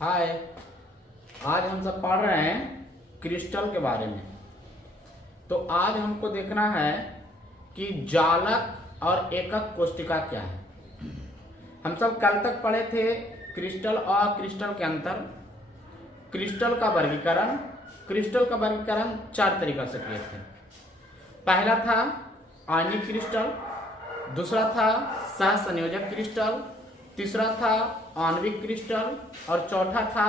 हाय। आज हम सब पढ़ रहे हैं क्रिस्टल के बारे में। तो आज हमको देखना है कि जालक और एकक कोष्टिका क्या है। हम सब कल तक पढ़े थे क्रिस्टल और क्रिस्टल के अंतर, क्रिस्टल का वर्गीकरण। क्रिस्टल का वर्गीकरण 4 तरीका से किए थे। पहला था आणविक क्रिस्टल, दूसरा था सहसंयोजक क्रिस्टल, तीसरा था आणविक क्रिस्टल और चौथा था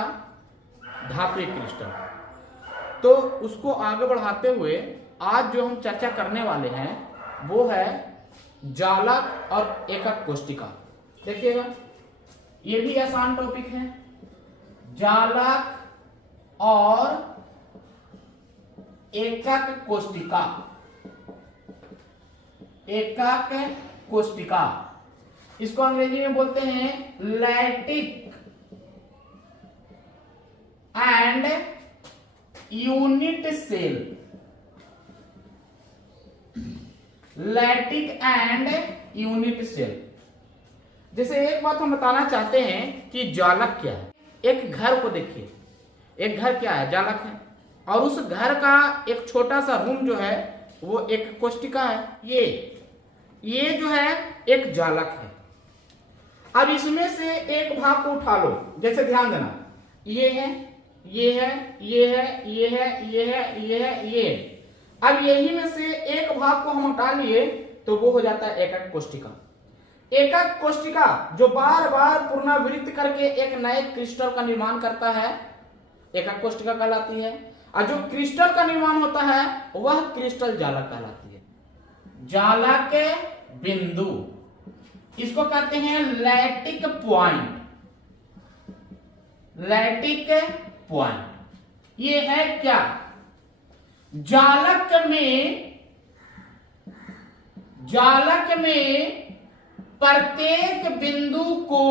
धात्विक क्रिस्टल। तो उसको आगे बढ़ाते हुए आज जो हम चर्चा करने वाले हैं वो है जालक और एकक कोष्टिका। देखिएगा, ये भी आसान टॉपिक है। जालक और एकक कोष्टिका। एकक कोष्टिका इसको अंग्रेजी में बोलते हैं lattice and unit cell. Lattice and unit cell. जैसे एक बात हम बताना चाहते हैं कि जालक क्या है। एक घर को देखिए, एक घर क्या है? जालक है। और उस घर का एक छोटा सा रूम जो है वो एक कोष्टिका है। ये जो है एक जालक है। अब इसमें से एक भाग को उठा लो। जैसे ध्यान देना, ये है, ये है, ये है, ये है, ये है, ये है, ये। अब यही में से एक भाग को हम हटा लिए तो वो हो जाता है एकक कोष्टिका। एकक कोष्टिका जो बार बार पुनरावृत्त करके एक नए क्रिस्टल का निर्माण करता है, एकक कोष्टिका कहलाती है। और जो क्रिस्टल का निर्माण होता है वह क्रिस्टल जालक कहलाती है। जालक बिंदु, इसको कहते हैं लैटिक पॉइंट। लैटिक पॉइंट ये है क्या? जालक में प्रत्येक बिंदु को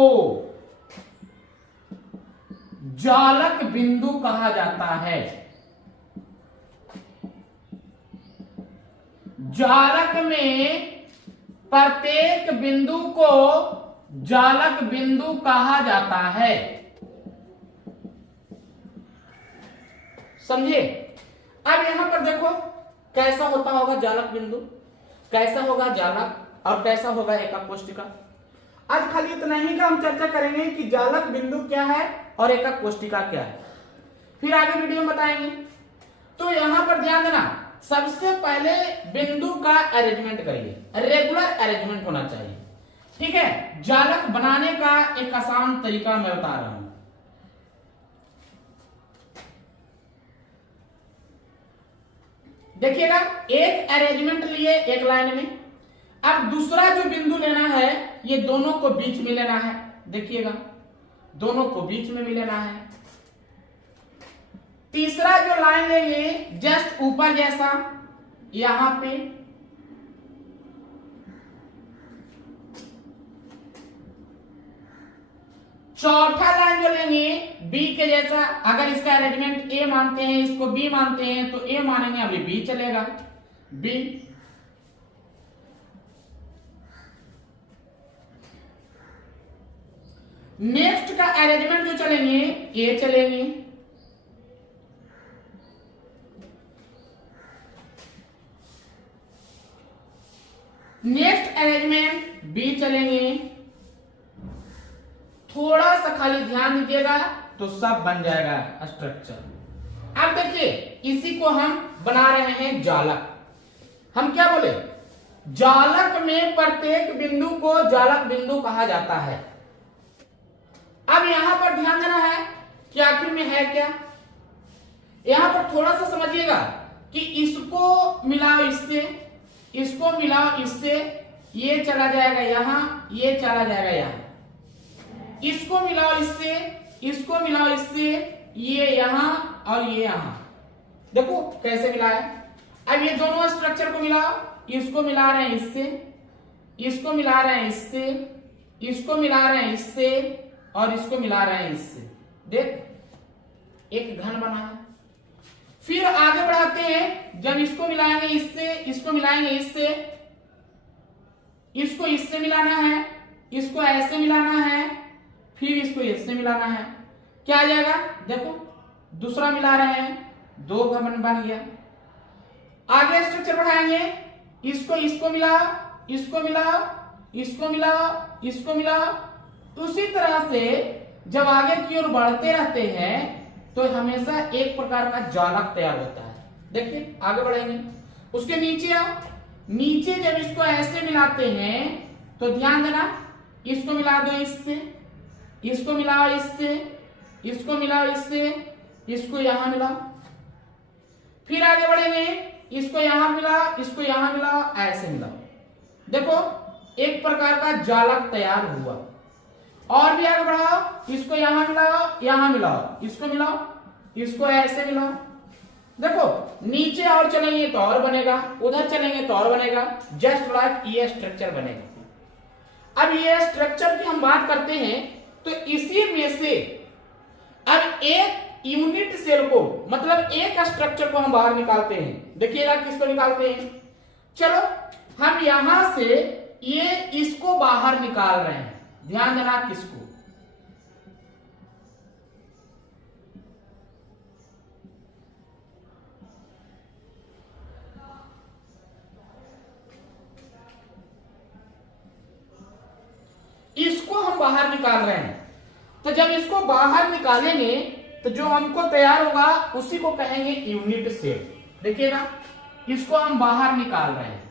जालक बिंदु कहा जाता है। जालक में प्रत्येक बिंदु को जालक बिंदु कहा जाता है। समझे? अब यहां पर देखो कैसा होता होगा जालक बिंदु, कैसा होगा जालक और कैसा होगा एकक कोष्टिका। आज खाली इतना ही का हम चर्चा करेंगे कि जालक बिंदु क्या है और एकक कोष्टिका क्या है, फिर आगे वीडियो में बताएंगे। तो यहां पर ध्यान देना, सबसे पहले बिंदु का अरेंजमेंट करिए। रेगुलर अरेंजमेंट होना चाहिए, ठीक है। जालक बनाने का एक आसान तरीका मैं बता रहा हूं। देखिएगा, एक अरेंजमेंट लिए एक लाइन में। अब दूसरा जो बिंदु लेना है ये दोनों को बीच में लेना है। देखिएगा, दोनों को बीच में भी लेना है। तीसरा जो लाइन लेंगे जस्ट ऊपर जैसा यहां पे, चौथा लाइन जो लेंगे बी के जैसा। अगर इसका अरेंजमेंट ए मानते हैं, इसको बी मानते हैं तो ए मानेंगे, अभी बी चलेगा, बी। नेक्स्ट का अरेंजमेंट जो चलेंगे ए चलेंगे, नेक्स्ट अरेंजमेंट बी चलेंगे। थोड़ा सा खाली ध्यान दीजिएगा तो सब बन जाएगा स्ट्रक्चर। अब देखिए, इसी को हम बना रहे हैं जालक। हम क्या बोले? जालक में प्रत्येक बिंदु को जालक बिंदु कहा जाता है। अब यहां पर ध्यान देना है कि आखिर में है क्या। यहां पर थोड़ा सा समझिएगा कि इसको मिलाओ इससे, इसको मिलाओ इससे, ये चला जाएगा यहां, ये चला जाएगा यहां। इसको मिलाओ इससे, इसको मिलाओ इससे, ये यहां और ये यहां। देखो कैसे मिला है। अब ये दोनों स्ट्रक्चर को मिलाओ, इसको मिला रहे हैं इससे, इसको मिला रहे हैं इससे, इसको मिला रहे हैं इससे और इसको मिला रहे हैं इससे। देख एक घन बना है। फिर आगे बढ़ाते हैं, जब इसको मिलाएंगे इससे, इसको मिलाएंगे इससे, इसको इससे मिलाना है, इसको ऐसे मिलाना है, फिर इसको इससे मिलाना है। क्या आ जाएगा, देखो दूसरा मिला रहे हैं, 2 का बन गया। आगे स्ट्रक्चर बढ़ाएंगे, इसको इसको मिलाओ, इसको मिलाओ, इसको मिलाओ, इसको मिलाओ। उसी तरह से जब आगे की ओर बढ़ते रहते हैं तो हमेशा एक प्रकार का जालक तैयार होता है। देखिए आगे बढ़ेंगे, उसके नीचे आओ, नीचे जब इसको ऐसे मिलाते हैं तो ध्यान देना, इसको मिला दो इससे, इसको मिलाओ इससे, इसको मिलाओ इससे, इसको यहां मिलाओ, फिर आगे बढ़ेंगे, इसको यहां मिलाओ, इसको यहां मिलाओ, ऐसे मिलाओ। देखो एक प्रकार का जालक तैयार हुआ। और भी आगे बढ़ाओ, इसको यहां मिलाओ, यहां मिलाओ, इसको मिलाओ, इसको ऐसे मिलाओ। देखो नीचे और चलेंगे तो और बनेगा, उधर चलेंगे तो और बनेगा, जस्ट लाइक ये स्ट्रक्चर बनेगा। अब ये स्ट्रक्चर की हम बात करते हैं तो इसी में से अब एक यूनिट सेल को, मतलब एक स्ट्रक्चर को हम बाहर निकालते हैं। देखिएगा किसको निकालते हैं, चलो हम यहां से ये इसको बाहर निकाल रहे हैं, ध्यान देना किसको, इसको हम बाहर निकाल रहे हैं। तो जब इसको बाहर निकालेंगे तो जो हमको तैयार होगा उसी को कहेंगे यूनिट सेल। देखिएगा इसको हम बाहर निकाल रहे हैं,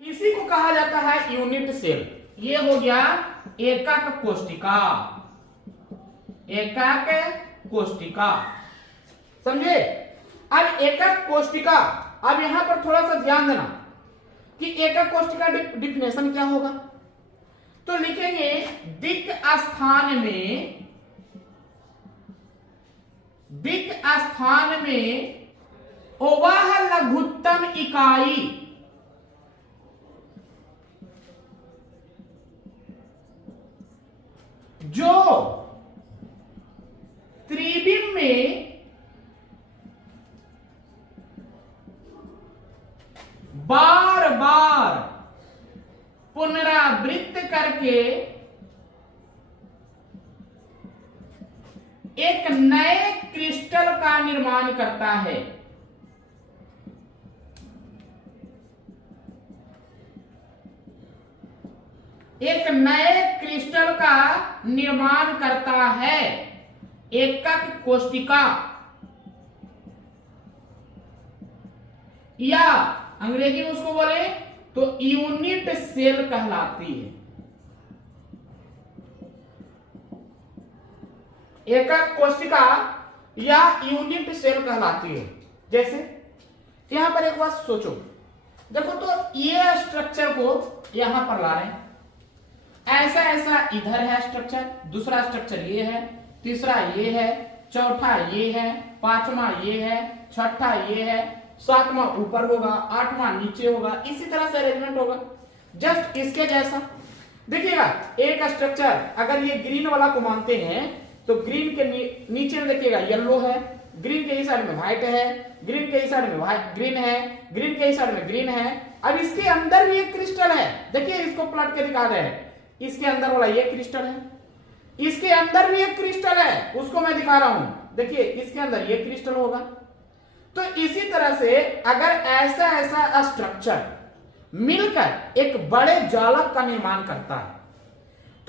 इसी को कहा जाता है यूनिट सेल। ये हो गया एकक कोशिका, एकक कोशिका, समझे। अब एकक कोशिका, अब यहां पर थोड़ा सा ध्यान देना कि एकक कोशिका डिफिनेशन क्या होगा। तो लिखेंगे दिक् स्थान में, दिक् स्थान में वह लघुत्तम इकाई जो त्रिविम में बार बार पुनरावृत्त करके एक नए क्रिस्टल का निर्माण करता है। एक नए क्रिस्टल का निर्माण करता है एकक कोशिका, या अंग्रेजी में उसको बोले तो यूनिट सेल कहलाती है। एकक कोशिका या यूनिट सेल कहलाती है। जैसे यहां पर एक बात सोचो, देखो तो ये स्ट्रक्चर को यहां पर ला रहे हैं, ऐसा ऐसा इधर है स्ट्रक्चर, दूसरा स्ट्रक्चर ये है, तीसरा ये है, चौथा ये है, पांचवा ये है, छठा ये है, सातवां ऊपर होगा, आठवां नीचे होगा, इसी तरह से अरेंजमेंट होगा जस्ट इसके जैसा। देखिएगा एक स्ट्रक्चर अगर ये ग्रीन वाला को मानते हैं तो ग्रीन के नीचे में देखिएगा येलो है, ग्रीन के इस साइड में व्हाइट है, ग्रीन के इस साइड में व्हाइट ग्रीन है, ग्रीन के इस साइड में ग्रीन है। अब इसके अंदर भी एक क्रिस्टल है, देखिए इसको पलट के दिखा रहे हैं, इसके अंदर वाला ये क्रिस्टल है, इसके अंदर भी एक क्रिस्टल है, उसको मैं दिखा रहा हूं, देखिए इसके अंदर ये क्रिस्टल होगा। तो इसी तरह से अगर ऐसा ऐसा स्ट्रक्चर मिलकर एक बड़े जालक का निर्माण करता है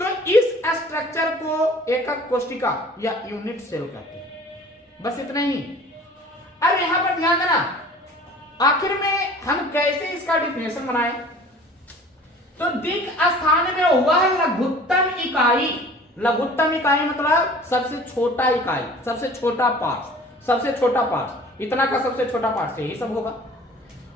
तो इस स्ट्रक्चर को एकक कोशिका या यूनिट सेल कहते हैं। बस इतना ही। अब यहां पर ध्यान देना, आखिर में हम कैसे इसका डिफिनेशन बनाएं। तो दिक् स्थान में वह लघुत्तम इकाई, लघुत्तम इकाई मतलब सबसे छोटा इकाई, सबसे छोटा पार्ट, सबसे छोटा पार्ट, इतना का सबसे छोटा पार्ट से ही सब होगा।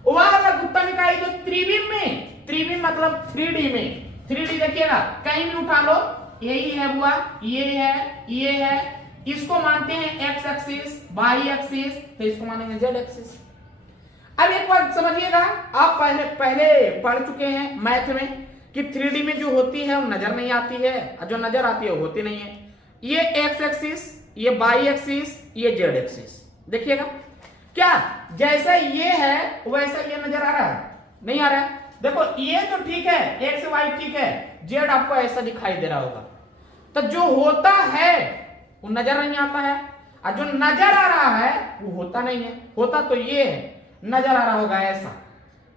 वह लघुत्तम इकाई जो त्रिविम में, त्रिविम मतलब 3D में, 3D देखिएगा कहीं भी उठा लो, यही है बुआ, ये है, ये है, इसको मानते हैं एक्स एक्सिस, वाई एक्सिस, तो इसको मानेंगे जेड एक्सिस। अब एक बात समझिएगा, आप पहले पढ़ चुके हैं मैथ में कि 3D में जो होती है वो नजर नहीं आती है, और जो नजर आती है वो होती नहीं है। ये एक्स एक्सिस, ये वाई एक्सिस, ये जेड एक्सिस। देखिएगा क्या जैसा ये है वैसा ये नजर आ रहा है? नहीं आ रहा है। देखो ये तो ठीक है, एक्स वाई ठीक है, जेड आपको ऐसा दिखाई दे रहा होगा। तो जो होता है वो नजर नहीं आता है, और जो नजर आ रहा है वो होता नहीं है। होता तो ये है, नजर आ रहा होगा ऐसा,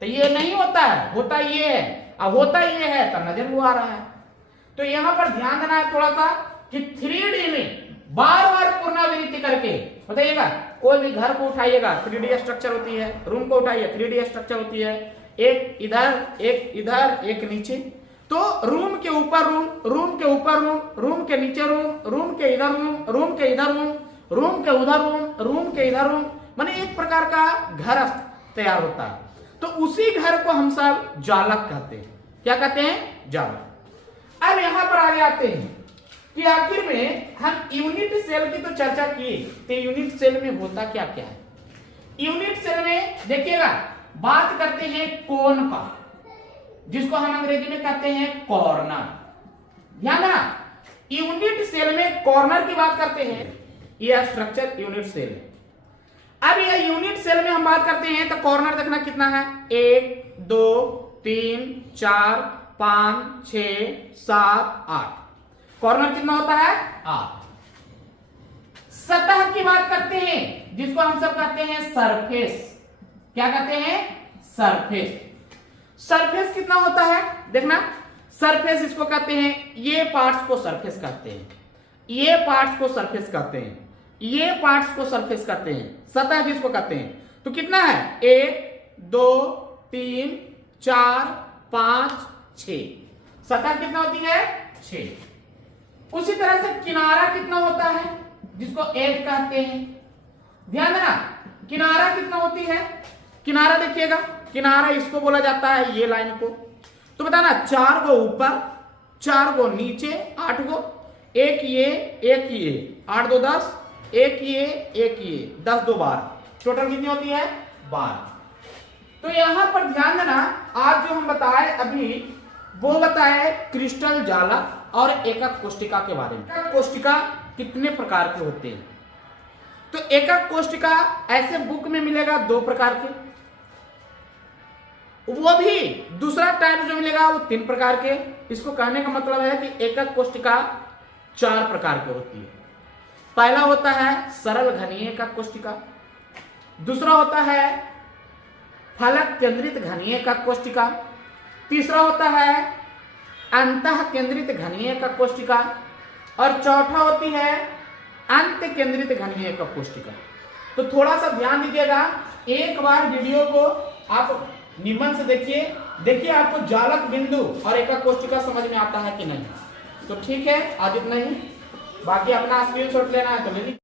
तो ये नहीं होता है, होता ये है, और होता ये है तो नजर वो आ रहा है। तो यहां पर ध्यान देना है थोड़ा सा कि 3D में बार बार पुनरावृत्ति करके बताइएगा। कोई भी घर को उठाइएगा 3D स्ट्रक्चर होती है, रूम को उठाइए 3D स्ट्रक्चर होती है, एक इधर एक नीचे। तो रूम के ऊपर रूम, रूम के ऊपर रूम, रूम के नीचे रूम, रूम के इधर रूम, रूम के इधर रूम, रूम के उधर रूम, रूम के इधर रूम, माने एक प्रकार का घर तैयार होता है। तो उसी घर को हम सब जालक कहते हैं। क्या कहते हैं? जालक। अब यहां पर आगे आते हैं कि आखिर में हम यूनिट सेल की तो चर्चा की, तो यूनिट सेल में होता क्या क्या है? यूनिट सेल में देखिएगा बात करते हैं कोण का, जिसको हम अंग्रेजी में कहते हैं कॉर्नर। ध्यान देना, यूनिट सेल में कॉर्नर की बात करते हैं। यह स्ट्रक्चर यूनिट सेल है। अब यह यूनिट सेल में हम बात करते हैं तो कॉर्नर देखना कितना है, 1 2 3 4 5 6 7 8। कॉर्नर कितना होता है? 8। सतह की बात करते हैं जिसको हम सब कहते हैं सरफेस। क्या कहते हैं? सरफेस। सरफेस कितना होता है देखना, सरफेस इसको कहते हैं, ये पार्ट्स को सरफेस कहते हैं, ये पार्ट्स को सरफेस कहते हैं, ये पार्ट्स को सरफेस कहते हैं, सतह किसको कहते हैं। तो कितना है? 1 2 3 4 5 6। सतह कितना होती है? 6। उसी तरह से किनारा कितना होता है, जिसको एज कहते हैं। ध्यान देना, किनारा कितना होती है? किनारा देखिएगा, किनारा इसको बोला जाता है ये लाइन को। तो बताना 4 गो ऊपर, 4 गो नीचे, 8 गो, एक ये 8 2 10, एक ये 10 2 12, टोटल कितनी होती है? 12। तो यहां पर ध्यान देना, आज जो हम बताए अभी वो बताए क्रिस्टल जालक और एकक कोष्टिका के बारे में। एकक कोष्टिका कितने प्रकार के होते हैं? तो एकक कोष्टिका ऐसे बुक में मिलेगा 2 प्रकार के, वो भी दूसरा टाइप जो मिलेगा वो 3 प्रकार के। इसको कहने का मतलब है कि एकक कोष्टिका 4 प्रकार की होती है। पहला होता है सरल घनीय एकक कोष्टिका, दूसरा होता है फलक केंद्रित घनीय एकक कोष्टिका, तीसरा होता है अंतः केंद्रित घनीय एकक कोष्टिका, और चौथा होती है अंत केंद्रित घनीय एकक कोष्टिका। तो थोड़ा सा ध्यान दीजिएगा, एक बार वीडियो को आप निम्न से देखिए आपको जालक बिंदु और एकक कोष्टिका समझ में आता है कि नहीं। तो ठीक है, आज इतना ही, बाकी अपना स्क्रीनशॉट लेना है तो ले लीजिए।